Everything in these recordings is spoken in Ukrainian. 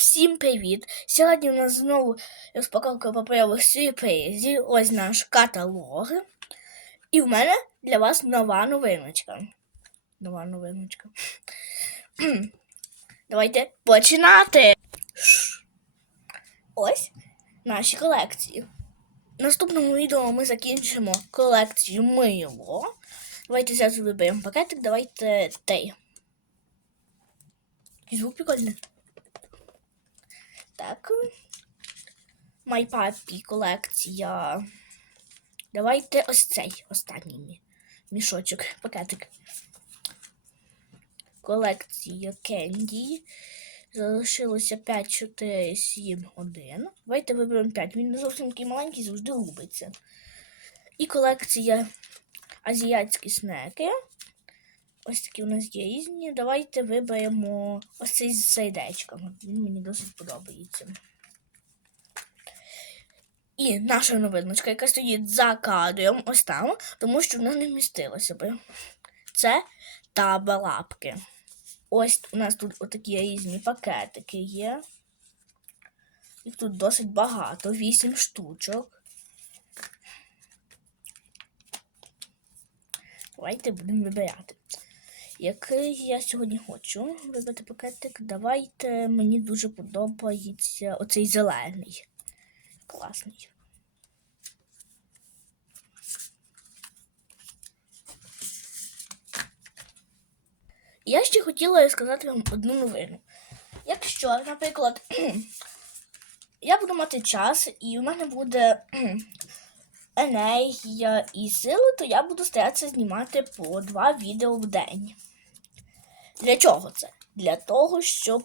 Всім привіт! Сьогодні у нас знову розпаковка паперових сюрпризів. Ось наш каталог. І в мене для вас нова новиночка. Нова новиночка. Давайте починати. Ось наші колекції. В наступному відео ми закінчимо колекцію мило. Давайте зараз виберемо пакетик, давайте. Який звук прикольний. Так. MyPappy колекція. Давайте ось цей останній мішочок, пакетик. Колекція Кенді. Залишилося 5, 4, 7, 1. Давайте виберемо 5. Він не зовсім такий маленький, завжди губиться. І колекція азіатські снеки. Ось такі у нас є різні. Давайте виберемо ось цей з сердечками. Він мені досить подобається. І наша новиночка, яка стоїть за кадром, ось там, тому що вона не вмістилася би. Це табалапки. Ось у нас тут отакі різні пакетики є. Їх тут досить багато, 8 штучок. Давайте будемо вибирати. Який я сьогодні хочу вибрати пакетик. Давайте мені дуже подобається оцей зелений. Класний. Я ще хотіла сказати вам одну новину. Якщо, наприклад, я буду мати час і в мене буде енергія і сили, то я буду старатися знімати по два відео в день. Для чого це? Для того, щоб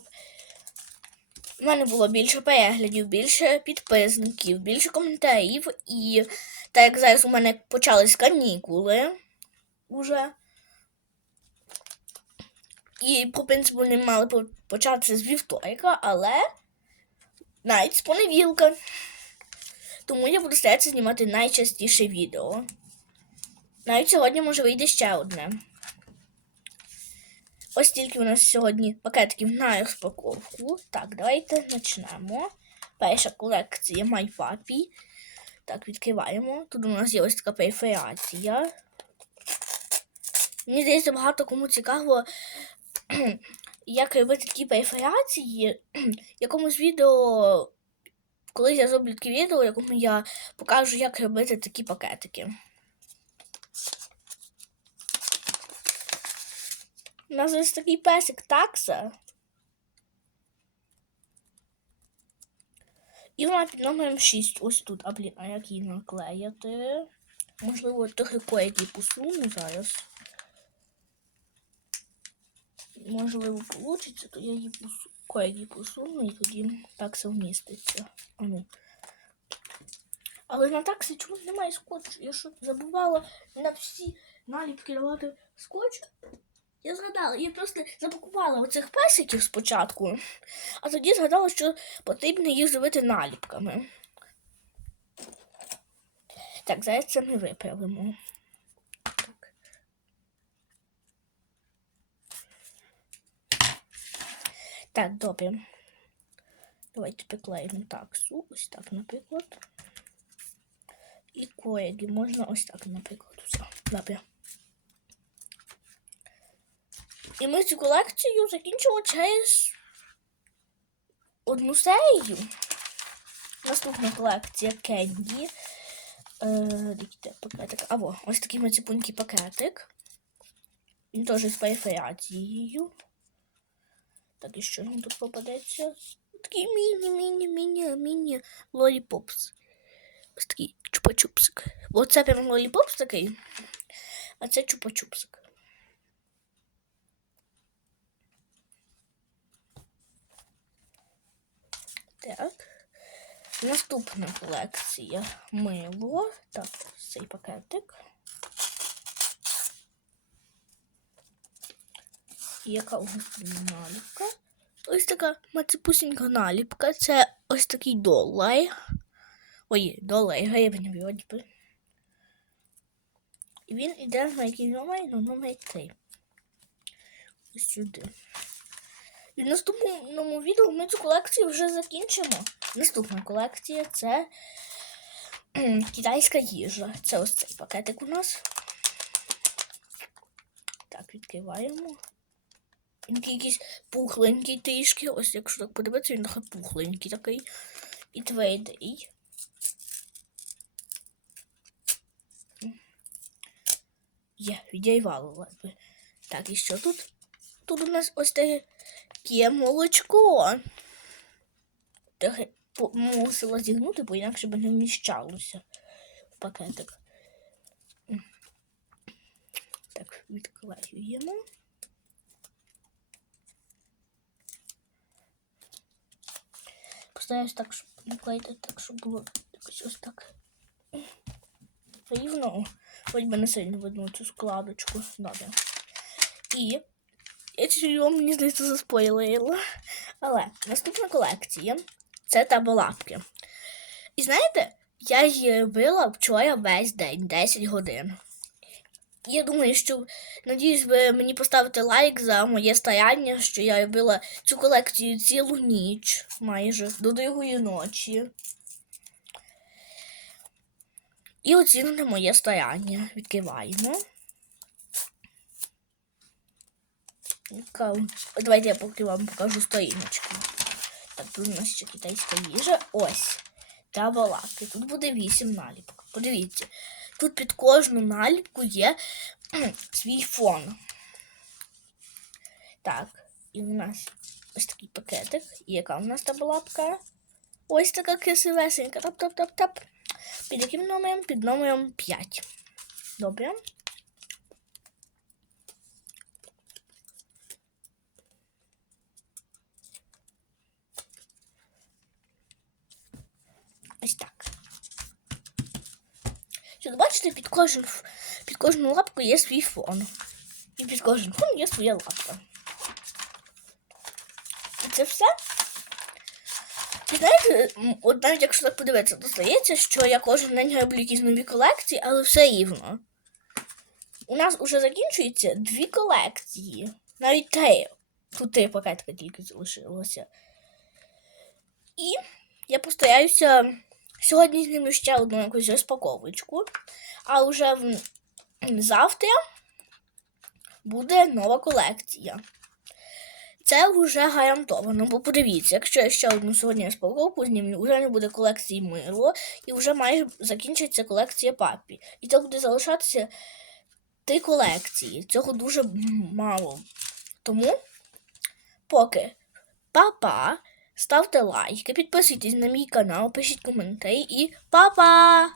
в мене було більше переглядів, більше підписників, більше коментарів. І так як зараз у мене почались канікули уже. І, по принципу, вони мали початися з вівторка, але навіть з понеділка. Тому я буду старатися знімати найчастіше відео. Навіть сьогодні може вийде ще одне. Ось тільки у нас сьогодні пакетиків на розпаковку. Так, давайте почнемо. Перша колекція MyPappy. Так, відкриваємо. Тут у нас є ось така периферація. Мені здається, багато кому цікаво, як робити такі периферації. В якомусь відео, коли я зроблю таке відео, якому я покажу, як робити такі пакетики. У нас ось такий песик такса. І вона під номером 6. Ось тут. А блін, а як її наклеїти? Можливо, трохи коїді посуну зараз. Можливо, вийде, то я її коїді посуну і тоді такса вміститься. А ну. Але на таксі чомусь немає скотчу. Я що забувала на всі наліпки давати скотч. Я згадала, я просто запакувала оцих песиків спочатку, а тоді згадала, що потрібно їх зробити наліпками. Так, зараз це ми виправимо. Так. Добре. Давайте приклеїмо таксу. Ось так, наприклад. І коїги можна ось так, наприклад. Все. Добре. І ми цю колекцію закінчили через одну серію. Наступна колекція Кенді. Е, пакетик. Або ось такий маціпунький пакетик. Він теж з периферіацією. Так, і що нам тут попадеться? Такий міні-міні-міні-міні лоліпопс. Ось такий чупа-чупсик. Оце прям лоліпопс такий, а це чупа-чупсик. Так. Наступна колекція мило. Так, цей пакетик. І Яка у нас наліпка? Ось така мацепусінька наліпка. Це ось такий долар. Ой, долар, гривень би. І він іде на який номер? На номер 3. Ось сюди. І в наступному відео ми цю колекцію вже закінчимо. Наступна колекція це китайська їжа. Це ось цей пакетик у нас. Так, відкриваємо. Він якийсь пухленький трішки. Ось якщо так подивитися, він трохи пухленький такий. І твердий. Є, відірвало. Так, і що тут? Тут у нас ось таке молочко. Трохи мусила зігнути, бо інакше б не вміщалося в пакетик. Так, відклеюємо. Постараюсь так, щоб наклеїти так, щоб було якось ось так рівно. Хоч би не сильно видно цю складочку. Добре. І я чуть мені здається заспойлерила. Але наступна колекція це таболапки. І знаєте, я її робила вчора весь день, 10 годин. Я думаю, що надіюсь, ви мені поставите лайк за моє старання, що я робила цю колекцію цілу ніч, майже до другої ночі. І оціните моє старання. Відкриваємо. Така- Давайте я поки вам покажу сторіночку. Так, тут у нас ще китайська їжа. Ось. Та балаки. Тут буде 8 наліпок. Подивіться. Тут під кожну наліпку є свій фон. Так, і у нас ось такий пакетик. І яка у нас та балапка? Ось така красивесенька. Тап-тап-тап-тап. Під яким номером? Під номером 5. Добре. Ось так. Що, бачите, під, кожен, під кожну лапку є свій фон. І під кожен фон є своя лапка. І це все. І знаєте, от навіть якщо так подивитися, то здається, що я кожен день роблю якісь нові колекції, але все рівно. У нас вже закінчується дві колекції. Навіть три. Тут три пакетика тільки залишилося. І я постараюся сьогодні зніму ще одну якусь розпаковочку, а вже завтра буде нова колекція. Це вже гарантовано, бо подивіться, якщо я ще одну сьогодні розпаковку знімлю, вже не буде колекції мило, і вже майже закінчиться колекція папі. І це буде залишатися три колекції. Цього дуже мало. Тому поки па-па, ставте лайки, підписуйтесь на мій канал, пишіть коментарі і па-па!